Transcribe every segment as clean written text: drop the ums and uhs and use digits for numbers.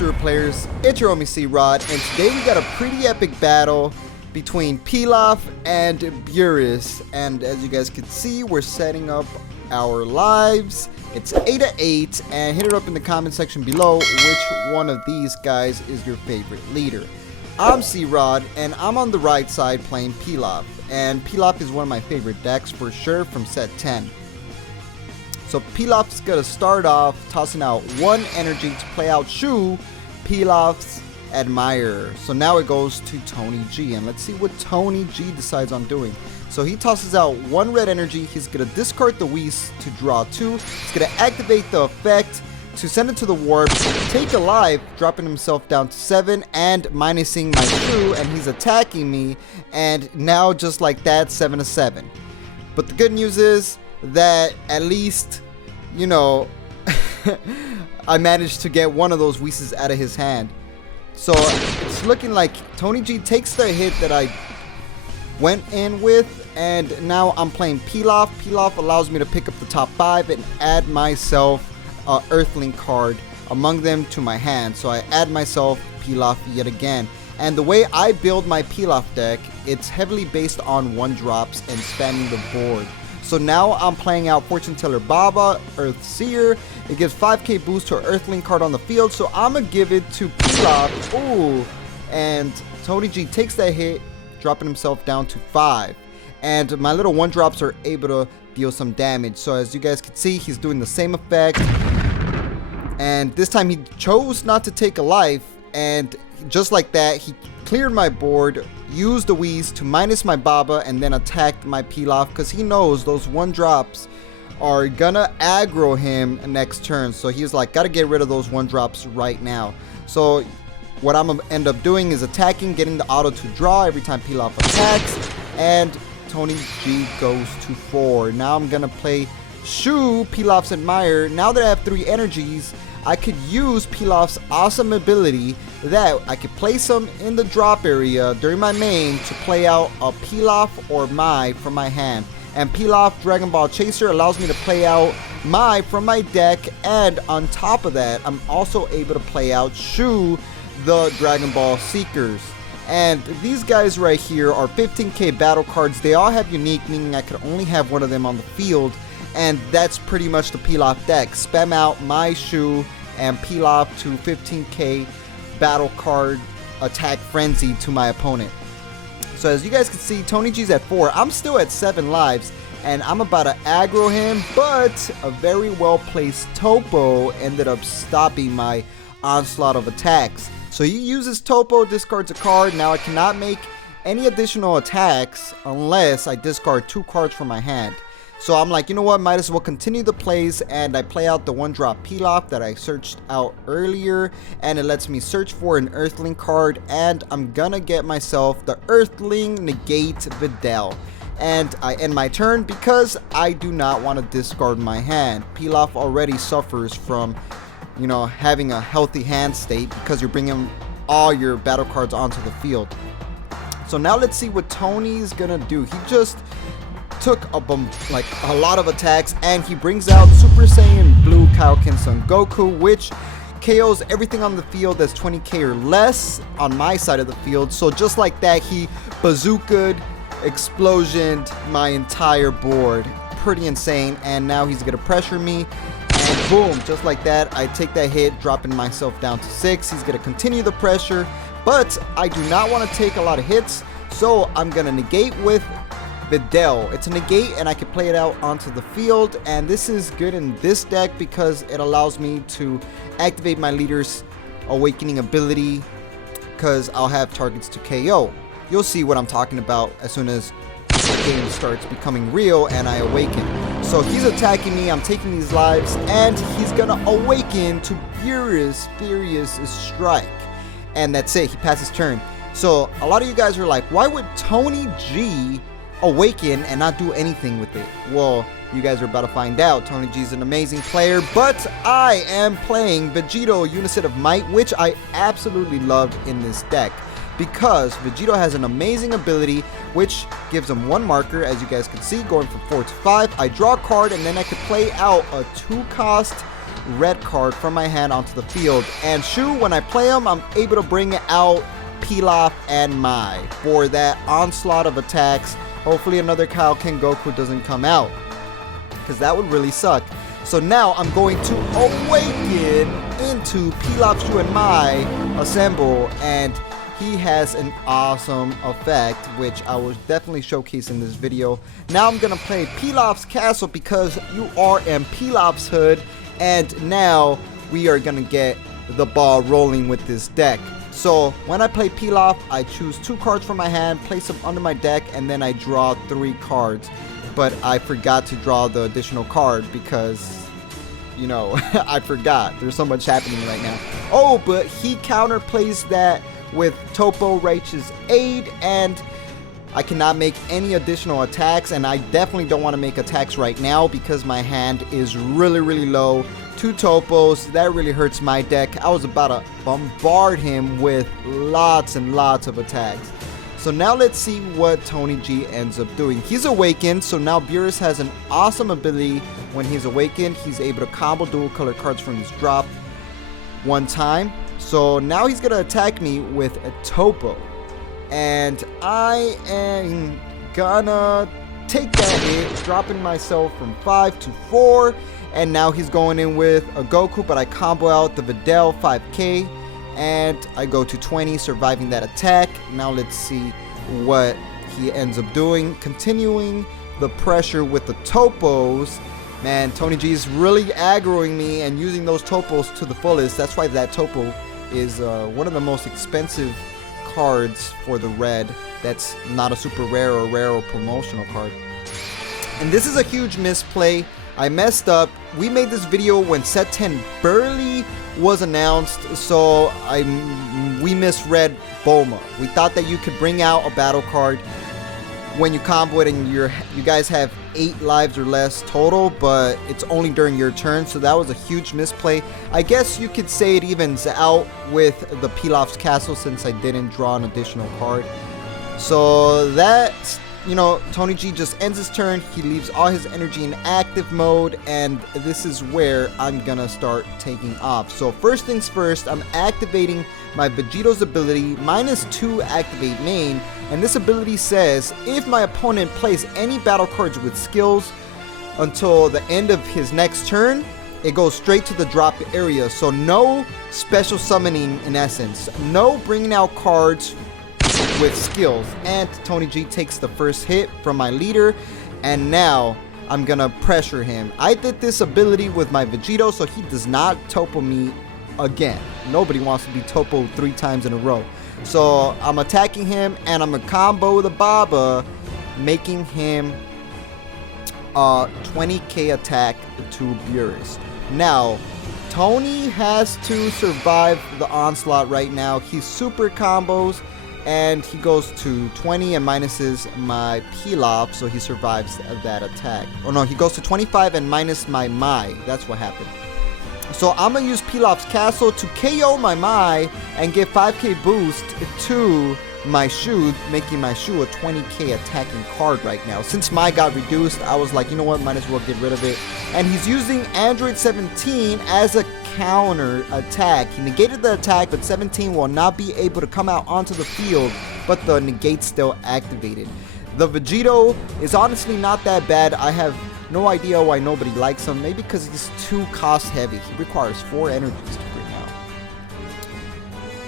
Super Players? It's your homie C-Rod, and today we got a pretty epic battle between Pilaf and Beerus. And as you guys can see, we're setting up our lives. It's 8-8, and hit it up in the comment section below which one of these guys is your favorite leader. I'm C-Rod, and I'm on the right side playing Pilaf. And Pilaf is one of my favorite decks for sure from set 10. So Pilaf's gonna start off tossing out one energy to play out Shu, Pilaf's admirer. So now it goes to Tony G, and let's see what Tony G decides on doing. So he tosses out one red energy. He's gonna discard the Whis to draw two. He's gonna activate the effect to send it to the warp, take a life, dropping himself down to 7 and minusing my Shu, and he's attacking me. And now just like that, 7-7. But the good news is that at least, you know, I managed to get one of those Whis out of his hand. So it's looking like Tony G takes the hit that I went in with, and now I'm playing Pilaf. Pilaf allows me to pick up the top 5 and add myself an Earthling card among them to my hand. So I add myself Pilaf yet again. And the way I build my Pilaf deck, it's heavily based on 1-drops and spamming the board. So now I'm playing out Fortune Teller Baba, Earth Seer. It gives 5k boost to an Earthling card on the field. So I'm going to give it to Pilaf. Ooh. And Tony G takes that hit, dropping himself down to 5. And my little 1-drops are able to deal some damage. So as you guys can see, he's doing the same effect. And this time he chose not to take a life. And just like that, he cleared my board, used the Whis to minus my Baba, and then attacked my Pilaf because he knows those 1-drops are gonna aggro him next turn. So he's like, gotta get rid of those 1-drops right now. So what I'm gonna end up doing is attacking, getting the auto to draw every time Pilaf attacks, and Tony G goes to 4. Now I'm gonna play Shu, Pilaf's admirer. Now that I have 3 energies, I could use Pilaf's awesome ability that I could place him in the drop area during my main to play out a Pilaf or Mai from my hand. And Pilaf Dragon Ball Chaser allows me to play out Mai from my deck, and on top of that, I'm also able to play out Shu, the Dragon Ball Seekers. And these guys right here are 15k battle cards. They all have unique, meaning I could only have one of them on the field. And that's pretty much the Pilaf deck. Spam out my Shu and Pilaf to 15k battle card attack frenzy to my opponent. So as you guys can see, Tony G's at 4. I'm still at 7 lives, and I'm about to aggro him, but a very well placed Topo ended up stopping my onslaught of attacks. So he uses Topo, discards a card. Now I cannot make any additional attacks unless I discard 2 cards from my hand. So I'm like, you know what, might as well continue the plays, and I play out the 1-drop Pilaf that I searched out earlier, and it lets me search for an Earthling card, and I'm gonna get myself the Earthling Negate Videl. And I end my turn because I do not want to discard my hand. Pilaf already suffers from, you know, having a healthy hand state because you're bringing all your battle cards onto the field. So now let's see what Tony's gonna do. He just took a lot of attacks, and he brings out Super Saiyan Blue Kaioken Son Goku, which KOs everything on the field that's 20k or less on my side of the field. So just like that, he bazookaed, explosioned my entire board. Pretty insane. And now he's gonna pressure me, and boom, just like that, I take that hit, dropping myself down to 6. He's gonna continue the pressure, but I do not want to take a lot of hits, so I'm gonna negate with Videl. It's a negate, and I can play it out onto the field, and this is good in this deck because it allows me to activate my leader's awakening ability because I'll have targets to KO. You'll see what I'm talking about as soon as the game starts becoming real and I awaken. So he's attacking me, I'm taking these lives, and he's gonna awaken to Beerus' strike, and that's it. He passes turn. So a lot of you guys are like, why would Tony G awaken and not do anything with it? Well, you guys are about to find out. Tony G is an amazing player, but I am playing Vegito Uniset of Might, which I absolutely loved in this deck because Vegito has an amazing ability which gives him 1 marker, as you guys can see, going from 4 to 5. I draw a card, and then I could play out a 2-cost red card from my hand onto the field. And Shu, when I play him, I'm able to bring out Pilaf and Mai for that onslaught of attacks. Hopefully another Kaioken Goku doesn't come out, because that would really suck. So now I'm going to awaken into Pilaf, Shu, and Mai assemble, and he has an awesome effect, which I will definitely showcase in this video. Now I'm going to play Pilaf's Castle because you are in Pilaf's hood, and now we are going to get the ball rolling with this deck. So when I play Pilaf, I choose 2 cards from my hand, place them under my deck, and then I draw 3 cards. But I forgot to draw the additional card because, you know, I forgot. There's so much happening right now. Oh, but he counterplays that with Topo Raich's aid, and I cannot make any additional attacks, and I definitely don't want to make attacks right now because my hand is really low. 2 Topos, that really hurts my deck. I was about to bombard him with lots and lots of attacks. So now let's see what Tony G ends up doing. He's awakened, so now Beerus has an awesome ability. When he's awakened, he's able to combo dual color cards from his drop 1 time. So now he's gonna attack me with a Topo, and I am gonna take that hit, dropping myself from 5 to 4. And now he's going in with a Goku, but I combo out the Videl 5k, and I go to 20, surviving that attack. Now let's see what he ends up doing, continuing the pressure with the Topos. Man, Tony G is really aggroing me and using those Topos to the fullest. That's why that Topo is one of the most expensive cards for the red. That's not a super rare or promotional card. And this is a huge misplay. I messed up. We made this video when set 10 barely was announced, so we misread Bulma. We thought that you could bring out a battle card when you combo it and you guys have 8 lives or less total, but it's only during your turn, so that was a huge misplay. I guess you could say it evens out with the Pilaf's Castle since I didn't draw an additional card. So that's, you know, Tony G just ends his turn. He leaves all his energy in active mode, and this is where I'm gonna start taking off. So first things first, I'm activating my Vegito's ability, -2 activate main, and this ability says if my opponent plays any battle cards with skills until the end of his next turn, it goes straight to the drop area. So no special summoning, in essence, no bringing out cards with skills. And Tony G takes the first hit from my leader, and now I'm gonna pressure him. I did this ability with my Vegito so he does not Topo me again. Nobody wants to be Topo 3 times in a row. So I'm attacking him, and I'm gonna combo the Baba, making him 20k attack to Beerus. Now Tony has to survive the onslaught right now. He super combos, and he goes to 20 and minuses my Pilaf, so he survives that attack. Oh no, he goes to 25 and minus my Mai. That's what happened. So I'm gonna use Pilaf's Castle to KO my Mai and get 5k boost to my Shu, making my Shu a 20k attacking card right now. Since Mai got reduced, I was like, you know what, might as well get rid of it. And he's using Android 17 as a counter attack. He negated the attack, but 17 will not be able to come out onto the field, but the negate's still activated. The Vegito is honestly not that bad. I have no idea why nobody likes him. Maybe because he's too cost heavy. He requires 4 energies to bring out.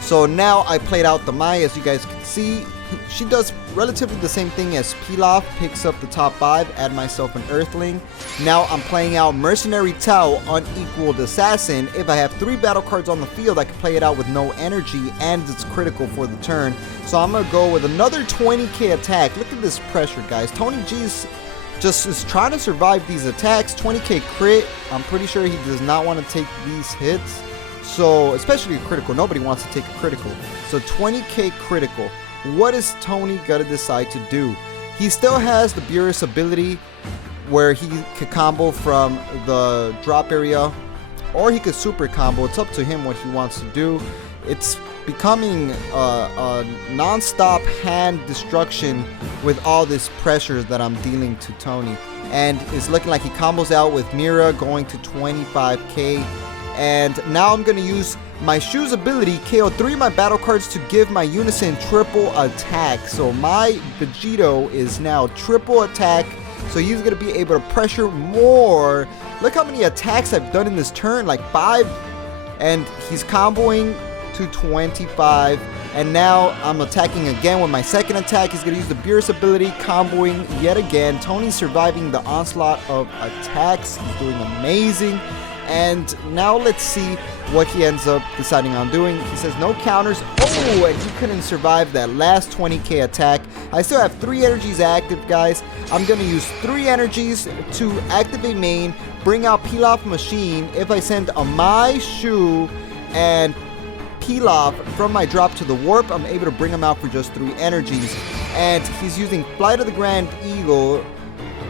So now I played out the Mai, as you guys can see. She does relatively the same thing as Pilaf, picks up the top 5, add myself an Earthling. Now I'm playing out Mercenary Tao, Unequaled Assassin. If I have 3 battle cards on the field, I can play it out with no energy, and it's critical for the turn. So I'm going to go with another 20k attack. Look at this pressure, guys. Tony G's just is trying to survive these attacks. 20k crit. I'm pretty sure he does not want to take these hits. So, especially a critical. Nobody wants to take a critical. So 20k critical. What is Tony gonna decide to do? He still has the Beerus ability where he could combo from the drop area, or he could super combo. It's up to him what he wants to do. It's becoming a non-stop hand destruction with all this pressure that I'm dealing to Tony. and it's looking like he combos out with Mira, going to 25k. And now I'm going to use my Shoes ability, KO 3 of my battle cards to give my Unison triple attack. So my Vegito is now triple attack, so he's going to be able to pressure more. Look how many attacks I've done in this turn, like 5, and he's comboing to 25. And now I'm attacking again with my second attack. He's going to use the Beerus ability, comboing yet again. Tony's surviving the onslaught of attacks. He's doing amazing. And now let's see what he ends up deciding on doing. He says no counters. Oh, and he couldn't survive that last 20k attack. I still have 3 energies active, guys. I'm going to use 3 energies to activate main, bring out Pilaf Machine. If I send a My Shoe and Pilaf from my drop to the warp, I'm able to bring him out for just 3 energies. And he's using Flight of the Grand Eagle,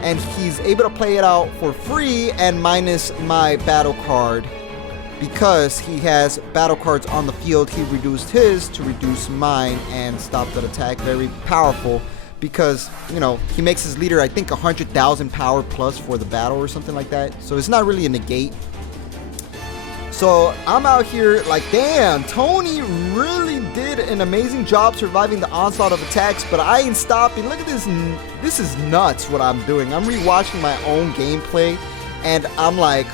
and he's able to play it out for free and minus my battle card. Because he has battle cards on the field, he reduced his to reduce mine and stop that attack. Very powerful, because, you know, he makes his leader, I think, 100,000 power plus for the battle or something like that. So it's not really a negate. So I'm out here like, damn, Tony really did an amazing job surviving the onslaught of attacks, but I ain't stopping. Look at this. This is nuts what I'm doing. I'm rewatching my own gameplay, and I'm like,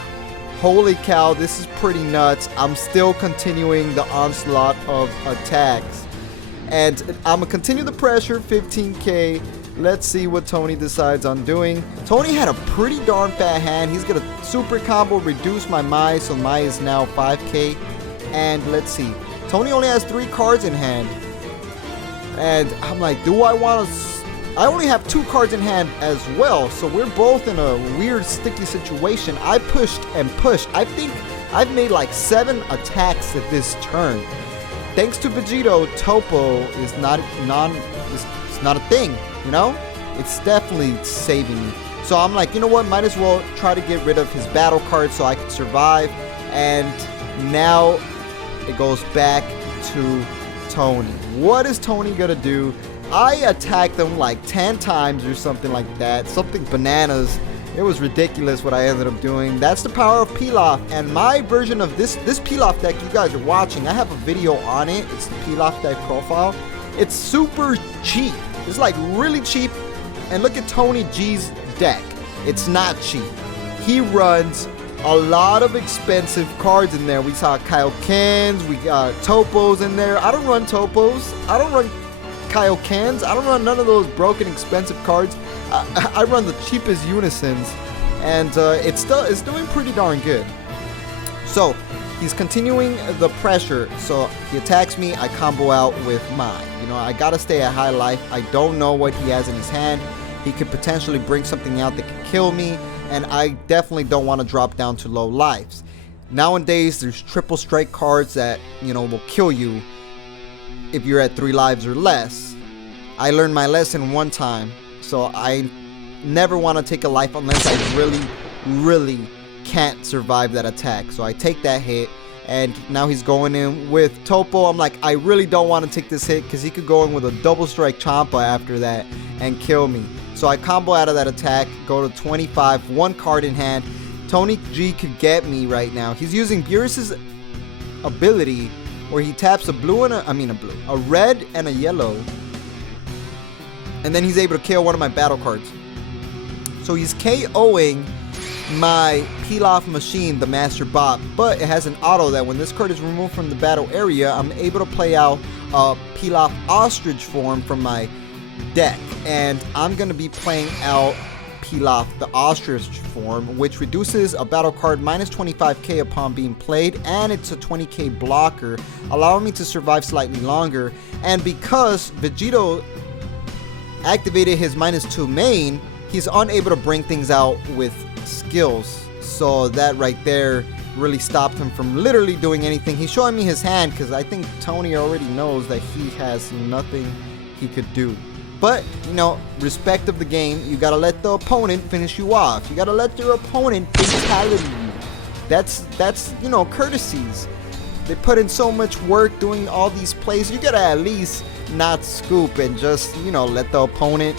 holy cow, this is pretty nuts. I'm still continuing the onslaught of attacks. And I'm going to continue the pressure, 15k. Let's see what Tony decides on doing. Tony had a pretty darn fat hand. He's going to super combo, reduce my Mai, so Mai is now 5k. And let's see. Tony only has 3 cards in hand. And I'm like, do I want to... I only have 2 cards in hand as well, so we're both in a weird sticky situation. I pushed and pushed. I think I've made like 7 attacks at this turn. Thanks to Vegito, Topo is not a thing, you know? It's definitely saving me. So I'm like, you know what? Might as well try to get rid of his battle card so I can survive. And now it goes back to Tony. What is Tony gonna do? I attacked him like 10 times or something like that. Something bananas. It was ridiculous what I ended up doing. That's the power of Pilaf. And my version of this Pilaf deck you guys are watching, I have a video on it. It's the Pilaf deck profile. It's super cheap. It's like really cheap. And look at Tony G's deck. It's not cheap. He runs a lot of expensive cards in there. We saw Kaiokens, we got Topos in there. I don't run Topos. I don't run Kaiokens. I don't run none of those broken expensive cards. I run the cheapest Unisons, and it's doing pretty darn good. So he's continuing the pressure. So he attacks me. I combo out with mine. You know, I gotta stay at high life. I don't know what he has in his hand. He could potentially bring something out that could kill me, and I definitely don't want to drop down to low lives. Nowadays, there's triple strike cards that, you know, will kill you if you're at 3 lives or less. I learned my lesson one time, so I never want to take a life unless I really can't survive that attack. So I take that hit, and now he's going in with Topo. I'm like, I really don't want to take this hit because he could go in with a double strike Champa after that and kill me. So I combo out of that attack, go to 25, 1 card in hand. Tony G could get me right now. He's using Beerus' ability where he taps a blue and a red and a yellow, and then he's able to KO one of my battle cards. So he's KOing my Pilaf Machine, the Master Bot, but it has an auto that when this card is removed from the battle area, I'm able to play out a Pilaf Ostrich form from my deck, and I'm gonna be playing out Pilaf the Ostrich form, which reduces a battle card minus 25k upon being played, and it's a 20k blocker, allowing me to survive slightly longer. And because Vegito activated his -2 main, he's unable to bring things out with skills. So that right there really stopped him from literally doing anything. He's showing me his hand because I think Tony already knows that he has nothing he could do. But, you know, respect of the game, you gotta let the opponent finish you off. You gotta let your opponent fatality you. That's, you know, courtesies. They put in so much work doing all these plays. You gotta at least not scoop and just, you know, let the opponent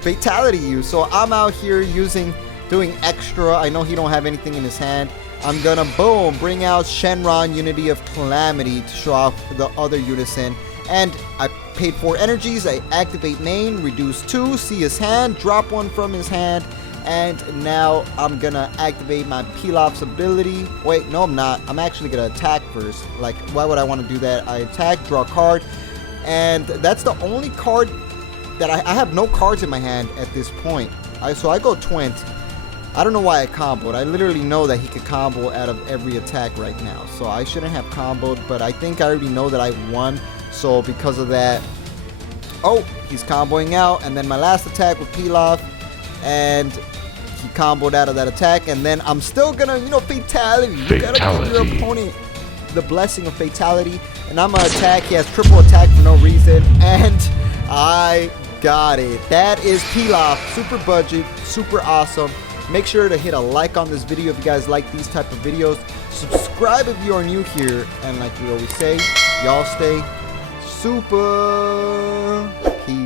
fatality you. So I'm out here using doing extra. I know he don't have anything in his hand. I'm gonna, boom, bring out Shenron Unity of Calamity to show off the other unison. And I paid 4 energies. I activate main, reduce 2, see his hand, drop 1 from his hand. And now I'm gonna activate my Pilaf's ability. Wait, no, I'm not. I'm actually gonna attack first. Like, why would I want to do that? I attack, draw a card, and that's the only card that I have no cards in my hand at this point. So I go Twint. I don't know why I comboed. I literally know that he could combo out of every attack right now. So I shouldn't have comboed, but I think I already know that I won. So because of that, oh, he's comboing out. And then my last attack with Pilaf, and he comboed out of that attack. And then I'm still gonna, fatality. You gotta give your opponent the blessing of fatality. And I'm gonna attack. He has triple attack for no reason. And I got it. That is Pilaf. Super budget, super awesome. Make sure to hit a like on this video if you guys like these type of videos. Subscribe if you are new here. And like we always say, y'all stay super. Peace.